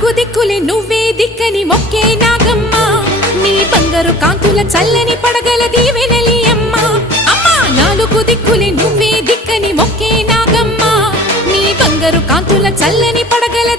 నాలుగు దిక్కులే నువ్వే దిక్కని మొక్కే నాగమ్మ నీ బంగారు కాంతుల చల్లని పడగల దీవెనలి అమ్మ అమ్మా నాలుగు దిక్కులే నువ్వే దిక్కని మొక్కే నాగమ్మ నీ బంగారు కాంతుల చల్లని పడగల